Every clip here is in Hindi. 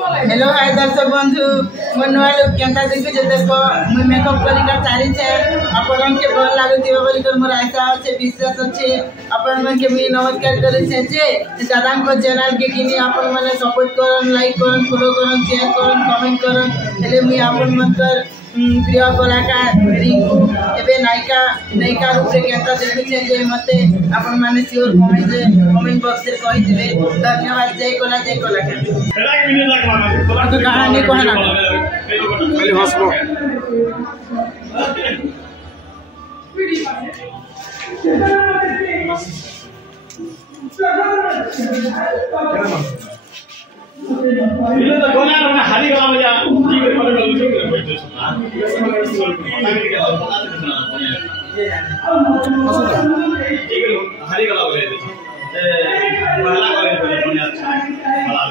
हेलो हाय दर्शक बंधु मोर नुआ लोग केंता देखु जे देखो मुई मेकअप करी कर सारी छे अपन के भल लागुती बोली कर मोर आशा আছে विश्वास আছে अपन मन के मुई नमस्कार करे छे जे दादा को चैनल के किनी अपन माने सपोर्ट करन लाइक करन फॉलो करन शेयर करन कमेंट करन हेले मुई अपन मन कर प्रिय कलाकार रिंकू एबे नायिका रूप रे केंता देखु छे जे मते अपन माने श्योर कमेंट बॉक्स रे कहि दिबे धन्यवाद जय कलाकार तो कहानी कहना पहले हंसबो इले तो कोना रे हारी गला बजा जी के पड़े गल के बैठे हां हारी गला बोले पहला गले बोले अच्छा बड़ा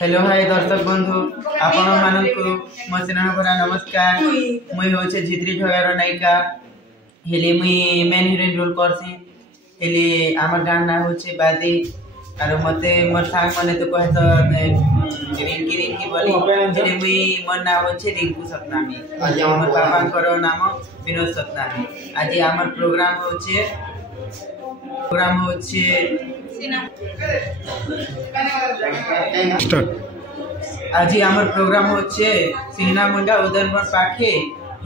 हेलो हाय दर्शक बंधु आपण मानकु मो चैनल पर नमस्कार मुई होचे झित्री ढगार नायिका हेले मुई मेन हीरोइन रोल करसी हेले हमर गान ना होचे बादी आरो मते मोर साग माने तो कहे तो रिंकी बोली हेले मुई मोर नाम होचे रिंकू सतनामी आज हमर पापा करो नाम विनोद सतनामी आज हमर प्रोग्राम होचे आज हमर प्रोग्राम होचे सिन्हा मुंडा उदयनपुर पाखे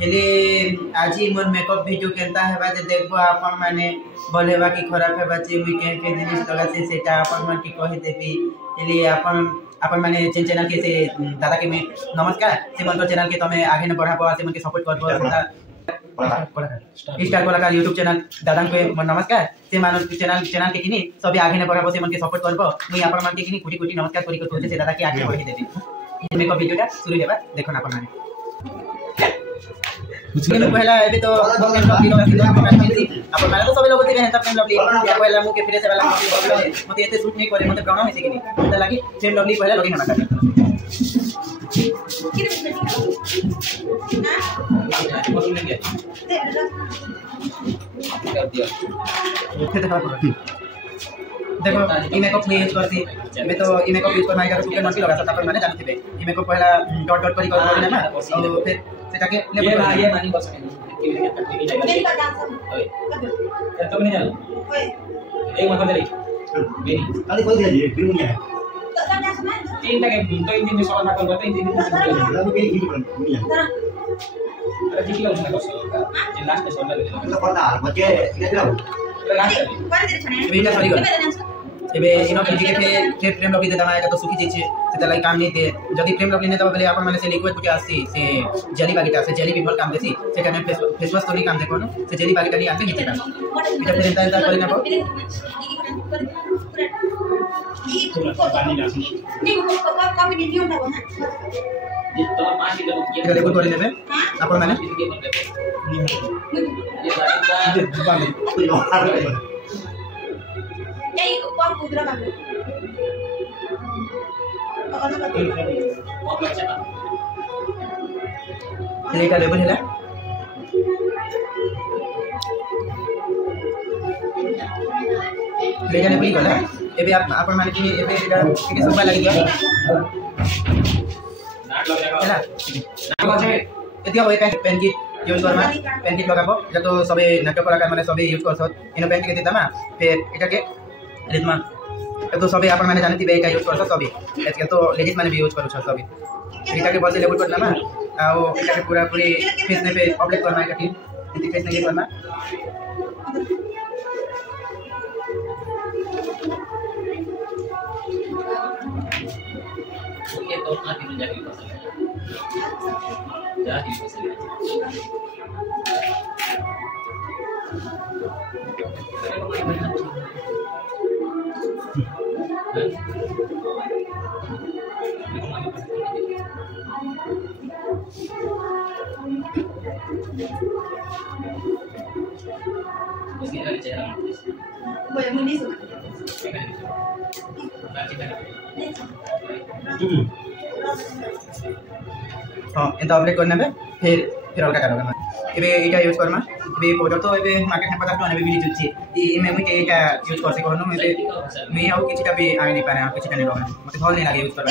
हेले आज मोर मेकअप वीडियो केनता हेबा जे देखबो आपन माने भल हेबा कि खराब हेबा जे मुई के जिनिस लगासे सेटा आपन मन के कहि देबी हेले आपन माने चैनल के से दादा के मैं नमस्कार से मन चैनल के तमे आगे न बढ़ाबो से मन के सपोर्ट करबो स्टार कलाकार यूट्यूब चैनल दादा के नमस्कार से मानो चैनल के किनी सब आगे न बढ़ाबो से मन के सपोर्ट करबो मुई आपन मन के किनी कोटी कोटी नमस्कार करी को से दादा के आगे बढ़ी देबी मेकअप वीडियोटा शुरू हेबा देखो आपन माने लेकिन पहला अभी तो अपन माने तो सब लोग होते हैं तब फ्रेम लवली या पहला मुंह के फिरे से वाला मते एते शूट नहीं करे मते प्रॉब्लम है कि नहीं तो लगी फ्रेम लवली पहला लगी ना कर देखो ई मेकअप में यूज करती मैं तो ई मेकअप यूज करना है तो सुके मन की लगा सकता पर मैंने जानते थे ई मेकअप पहला डॉट डॉट करी कर ना और फिर सेटाके ले ये मानी बस मेरी का डांस ओए तो नहीं जानो ओए एक मत दे मेरी खाली कोई दे फिर मुझे है तो डांस में तीन टके तो इन दिन में सवाल कर बताए इन दिन में तो के ही कर अरे जी क्यों उसने को जे लास्ट में सोना ले तो पता बच्चे ले जाओ लास्ट पर दे छने बेटा सॉरी कर एबे इनो के के फ्रेम लबी देता मायका तो सुखी जेछे सेता लाई काम नहीं दे जदी फ्रेम लबी ने दबा बेले आपन माने से लिक्विड गुटी आसी से जेली बागीटा से जेली भी भल काम देसी सेटा में फेस वॉश तो नहीं काम देखो न से जेली बागीटा नहीं आते नीचे का इटा फिर इंता करे ना जितना पानी का ये लेबल कर लेबे आपन माने ये कौन कुदरा का ये का लेबल है ले जाने पड़ी गला एबे आप अपन माने कि एबे के सब लगी गया हैला नाक छै एतिया होय पेन की यूज करना पेन की लगाबो या तो सबे नाटक कलाकार माने सबे यूज करसत इन पेन के देता ना फिर एटा के रिदमा तो सबे अपन माने जानती बे का यूज करसत सबे एतके तो लेडीज माने भी यूज करू छ सबे एटा के बस लेबल करना ना आ वो एटा के पूरा पूरी फेस ने पे पब्लिक करना है कि इति फेस नहीं करना ये तो आती मिल जाएगी जाती फसल Boleh mendis. हाँ इंता ऑपरेट करने में फिर अलग करोगे एबे एटा यूज करमा एबे पाउडर तो एबे मार्केट में 50 टका एबे मिली जुची ई में मुई एटा यूज करसे कहनो एबे मैं आउ किछटा भी आइ नहीं पारे किछटा नहीं लगा मते भल नहीं लागे यूज करबा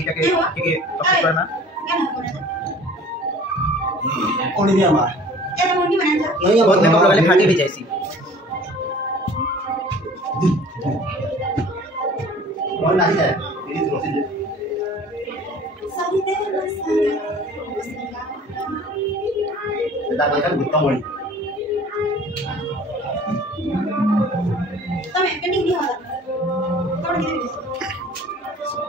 एटा के टॉपिक करमा ओनी भी हमार नहीं बहुत मेकअप लगाले फाटी भी जैसी और नहीं है ये तो रोटी सारी दे दा बता गुत्ता मोड़ी तमे पेंटिंग नहीं होला तोड़ के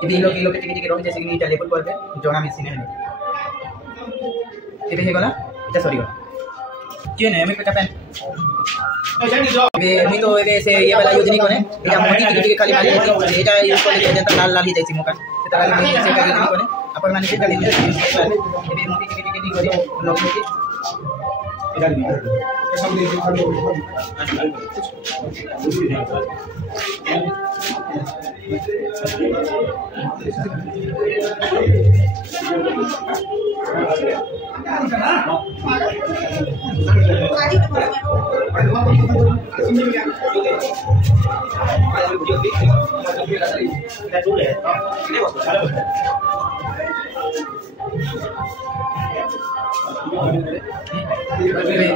इबे किलो के टिके रही जैसे कि इटा लेवल पर जोना मशीन है इबे हे गला इटा सॉरी गला क्यों नहीं हमें पे पेन मी तो एबे से ये वाला यूज नहीं करे एटा मोटी टिके खाली मारी एटा यूज करे जनता लाल लाल ही जैसी मुका से ताला में से करे नहीं करे अपन माने से डाली एबे मोटी टिके नहीं करे लोग के इधर नहीं सब दे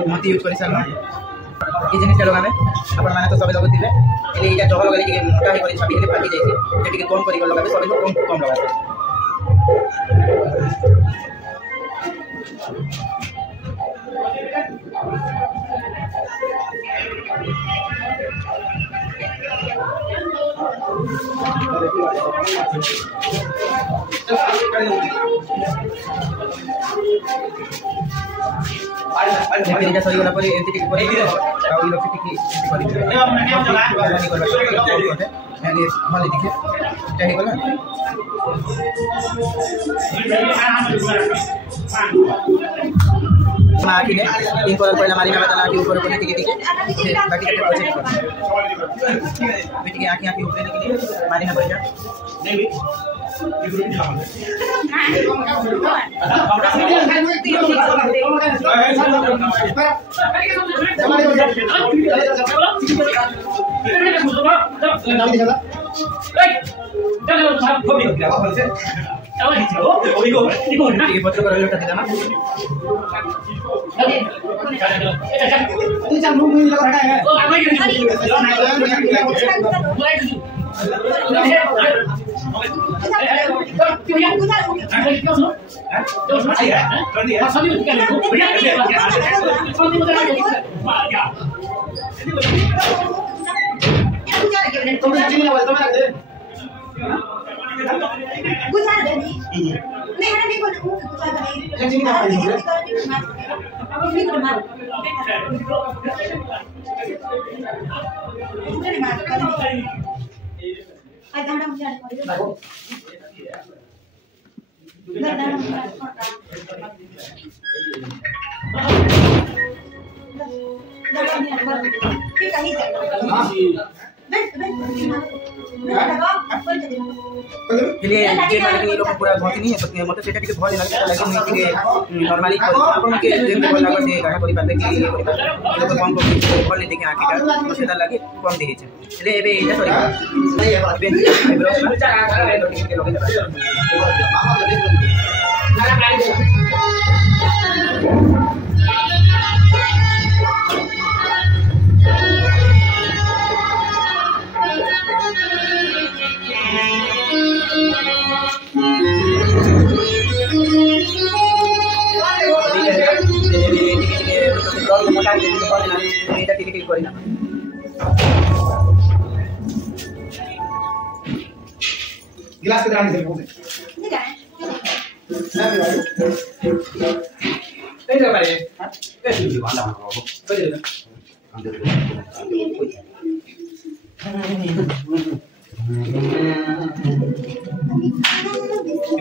मोती यूज कर सारा ये जिनिस लोग हमें अपन माने तो सब लोग दिले एले इटा जहल गली के मोटा ही करी छापी के फाटी जाई छै टिके कम करी लगाबे सब लोग कम लगाबे एटा सही गला पर एंती टिके करे आ ई लोग टिके करी ए हमने केम चला मैंने माले दिखे चाहे गला माटी ने इन पर पहला मारी में बता कि ऊपर ऊपर टिके बाकी के पीछे बेटी की आंखें आपकी ऊपर के लिए मारी में बैठ जा नहीं भी लिए जे माने लोग पूरा बहुत नहीं है तो मत सेटा के भल लगे लगे नहीं कि नॉर्मली अपन के जे भल लगे से गाना करि पाते कि लोग कम को भल नहीं देखे आके तो सेटा लगे कम देखे छे ले एबे एटा सॉरी नहीं है बात आईब्रो के लोग गिलास के दाने से बोले नहीं लगा रे कैसे भी वाला हो बजे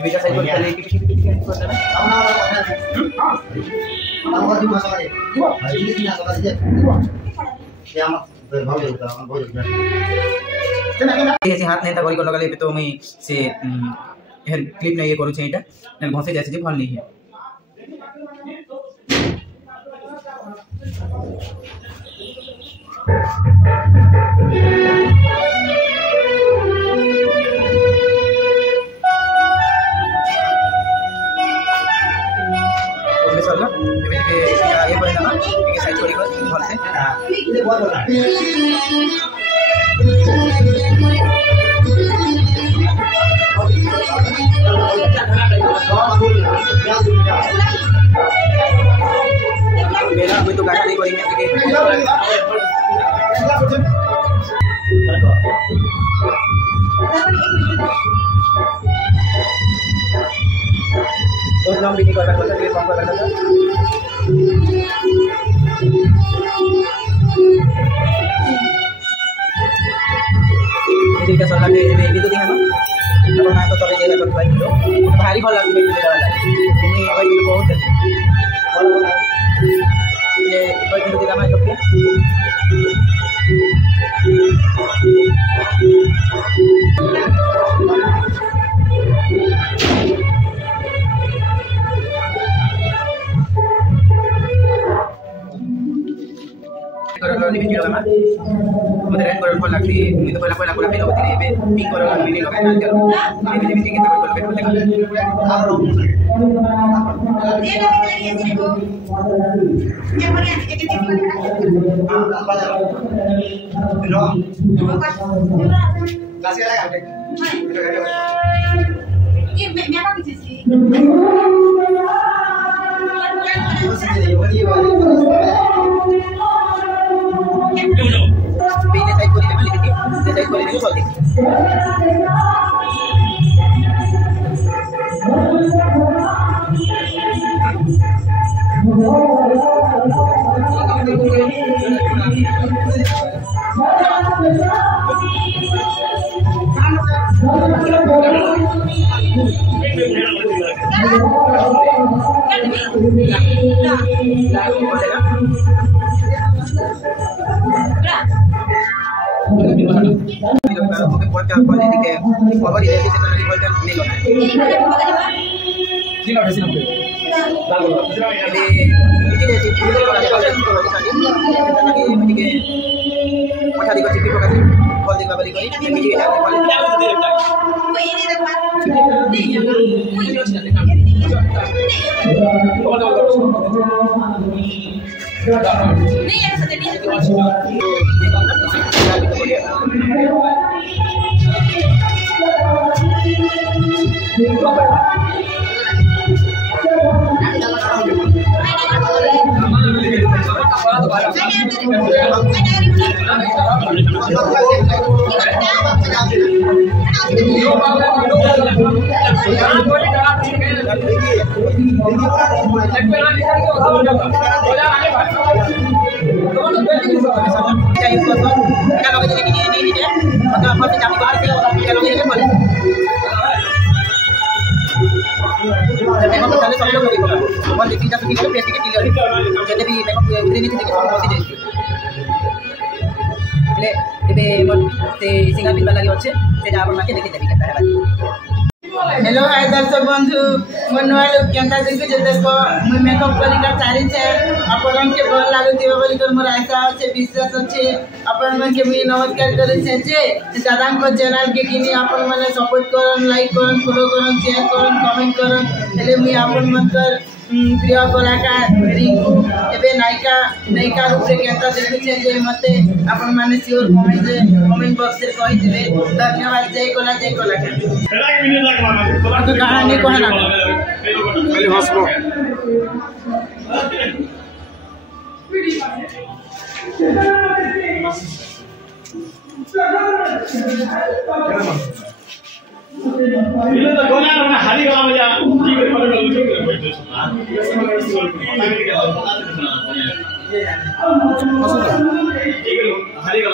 बेटा साइड पर चले कि पीछे करना ना हां हम आदमी मसा करे ये नहीं आ सकता है ये हम भाव दे होता हम बहुत ऐसे हाथ नहीं था गरी को लगले तो मैं से हेयर क्लिप नहीं ये करू छै एटा घसे जाय छै भल नहीं है सरला एबे ये पर ना के साइज करी भल से ये बहुत बड़ा मेरा कोई तो गाना नहीं करी मैं के बहुत नाम भी नहीं कर रहा था ये कौन कर रहा था ये का सलाह के ये तो दिखा ना अब मैं तो तले देला कर भाई तो भारी भल लागि भाई देला वाला तुम्हें भाई बहुत अच्छे ये कोई दिन दिला मैं तो क्या kalau di video lama, kemudian kalau lagi itu kalau video ini ping kalau lagi ini lokai nanti kalau ini kita kalau video kita dia nak dari yang itu yang mana yang kita apa dah belum kasih lagi ini mereka bisa sih ini saya kulit mana lagi? Saya kulit itu soal ini. Buat kalau ini kayak cover ini kita nanti buat ini loh. Ini nggak ada sih namanya. Lalu, jadi ini dia sih kita kalau ada kalau kita lagi ini kayak macam dikasih pipo kasih, kalau dikabali kau ini jadi kita kalau ini yang sedang hello hi दर्शक बंधु मन नुआ लोग केंता देखो जे देखो मैं मेकअप करी का चारी छे अपन के भल लागुती बोली कर मोर आशा আছে विश्वास আছে अपन मन के मुई नमस्कार करे छे जे दादा को चैनल के किनी अपन माने सपोर्ट करन लाइक करन फॉलो करन शेयर करन कमेंट करन हेले मुई अपन मन कर प्रिय कलाकार रिंकू एबे नायिका रूप से केंता देखु छे जे मते अपन माने श्योर कमेंट बॉक्स रे कहि दिबे धन्यवाद जय कलाकार तो कहानी कहना खाली हंसबो ಇಲ್ಲ ತ ಕೋಲಾರನ ಹರಿಗಳ ಮಜ ಜೀವ ಪರಗಳು ಜೀವ ಹೋಯ್ತು ಹರಿಗಳ